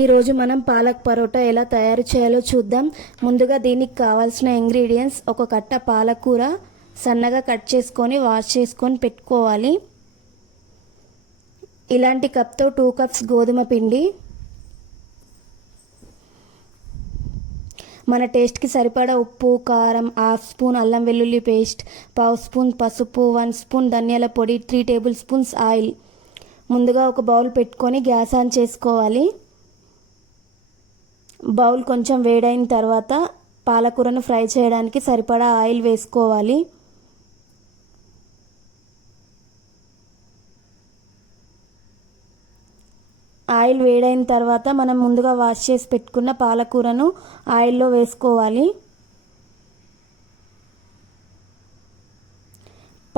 ఈరోజు మనం పాలక్ పరోటా ఎలా తయారు చేయాలో చూద్దాం. ముందుగా దీనికి కావాల్సిన ఇంగ్రీడియంట్స్: ఒక కట్ట పాలకూర సన్నగా కట్ చేసుకొని వాష్ చేసుకొని పెట్టుకోవాలి. ఇలాంటి కప్తో 2 కప్స్ గోధుమ పిండి, మన టేస్ట్కి సరిపడా ఉప్పు, కారం, 1/2 స్పూన్ అల్లం వెల్లుల్లి పేస్ట్, 1/2 స్పూన్ పసుపు, 1 స్పూన్ ధనియాల పొడి, 3 టేబుల్ స్పూన్స్ ఆయిల్. ముందుగా ఒక బౌల్ పెట్టుకొని గ్యాస్ ఆన్ చేసుకోవాలి. బౌల్ కొంచెం వేడైన తర్వాత పాలకూరను ఫ్రై చేయడానికి సరిపడా ఆయిల్ వేసుకోవాలి. ఆయిల్ వేడైన తర్వాత మనం ముందుగా వాష్ చేసి పెట్టుకున్న పాలకూరను ఆయిల్లో వేసుకోవాలి.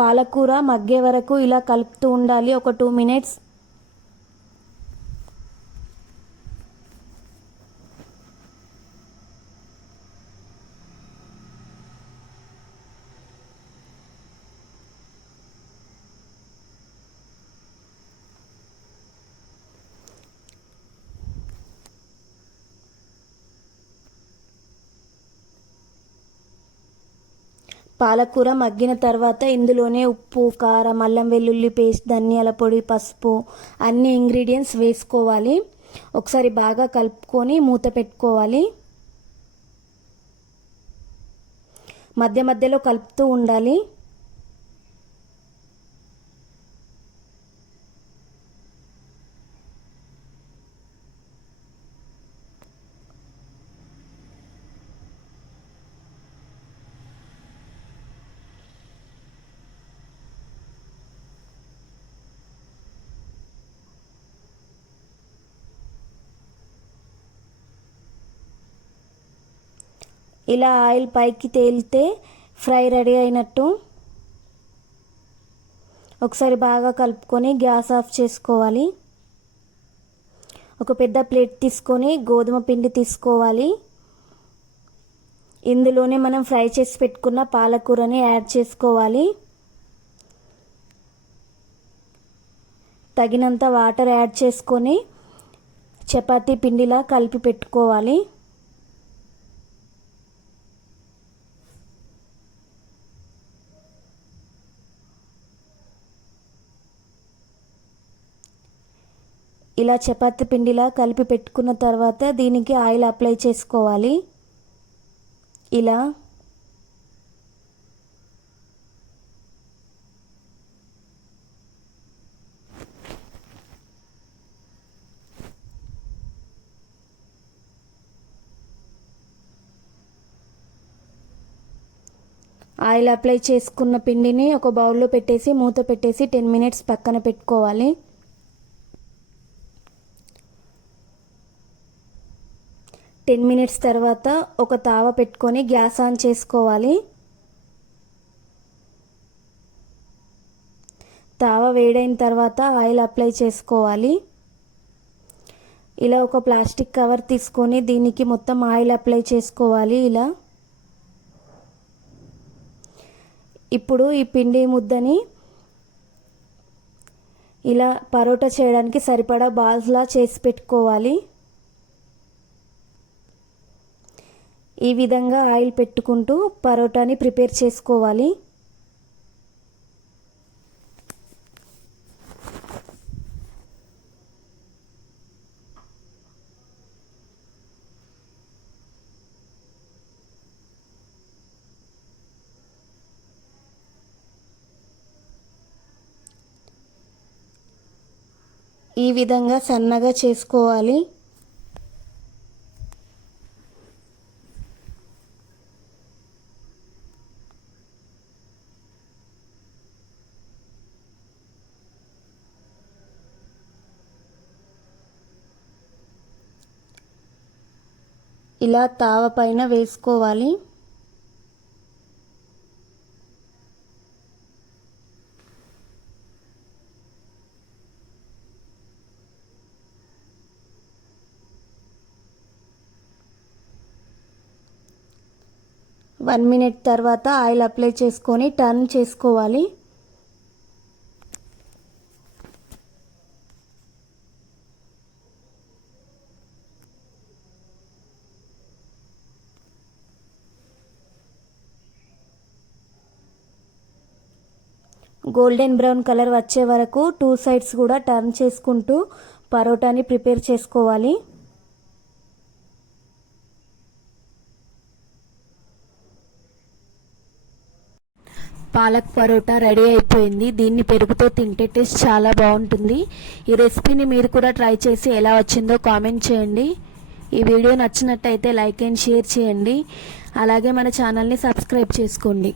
పాలకూర మగ్గే వరకు ఇలా కలుపుతూ ఉండాలి, ఒక 2 మినిట్స్. పాలకూర మగ్గిన తర్వాత ఇందులోనే ఉప్పు, కారం, అల్లం వెల్లుల్లి పేస్ట్, ధనియాల పొడి, పసుపు అన్ని ఇంగ్రీడియంట్స్ వేసుకోవాలి. ఒకసారి బాగా కలుపుకొని మూత పెట్టుకోవాలి. మధ్య మధ్యలో కలుపుతూ ఉండాలి. ఇలా ఆయిల్ పైకి తేలితే ఫ్రై రెడీ అయినట్టు. ఒకసారి బాగా కలుపుకొని గ్యాస్ ఆఫ్ చేసుకోవాలి. ఒక పెద్ద ప్లేట్ తీసుకొని గోధుమ పిండి తీసుకోవాలి. ఇందులోనే మనం ఫ్రై చేసి పెట్టుకున్న పాలకూరని యాడ్ చేసుకోవాలి. తగినంత వాటర్ యాడ్ చేసుకొని చపాతీ పిండిలా కలిపి పెట్టుకోవాలి. ఇలా చపాతీ పిండిలా కలిపి పెట్టుకున్న తర్వాత దీనికి ఆయిల్ అప్లై చేసుకోవాలి. ఇలా ఆయిల్ అప్లై చేసుకున్న పిండిని ఒక బౌల్లో పెట్టేసి మూత పెట్టేసి 10 మినిట్స్ పక్కన పెట్టుకోవాలి. 10 మినిట్స్ తర్వాత ఒక తావ పెట్టుకొని గ్యాస్ ఆన్ చేసుకోవాలి. తావ వేడైన తర్వాత ఆయిల్ అప్లై చేసుకోవాలి. ఇలా ఒక ప్లాస్టిక్ కవర్ తీసుకొని దీనికి మొత్తం ఆయిల్ అప్లై చేసుకోవాలి. ఇలా ఇప్పుడు ఈ పిండి ముద్దని ఇలా పరోటా చేయడానికి సరిపడా బాల్స్లా చేసి పెట్టుకోవాలి. ఈ విధంగా ఆయిల్ పెట్టుకుంటూ పరోటాని ప్రిపేర్ చేసుకోవాలి. ఈ విధంగా సన్నగా చేసుకోవాలి. ఇలా తావ పైన వేసుకోవాలి. వన్ మినిట్ తర్వాత ఆయిల్ అప్లై చేసుకొని టర్న్ చేసుకోవాలి. గోల్డెన్ బ్రౌన్ కలర్ వచ్చే వరకు 2 సైడ్స్ కూడా టర్న్ చేసుకుంటూ పరోటాని ప్రిపేర్ చేసుకోవాలి. పాలక్ పరోటా రెడీ అయిపోయింది. దీన్ని పెరుగుతో తింటే టేస్ట్ చాలా బాగుంటుంది. ఈ రెసిపీని మీరు కూడా ట్రై చేసి ఎలా వచ్చిందో కామెంట్ చేయండి. ఈ వీడియో నచ్చినట్టయితే లైక్ అండ్ షేర్ చేయండి. అలాగే మన ఛానల్ని సబ్స్క్రైబ్ చేసుకోండి.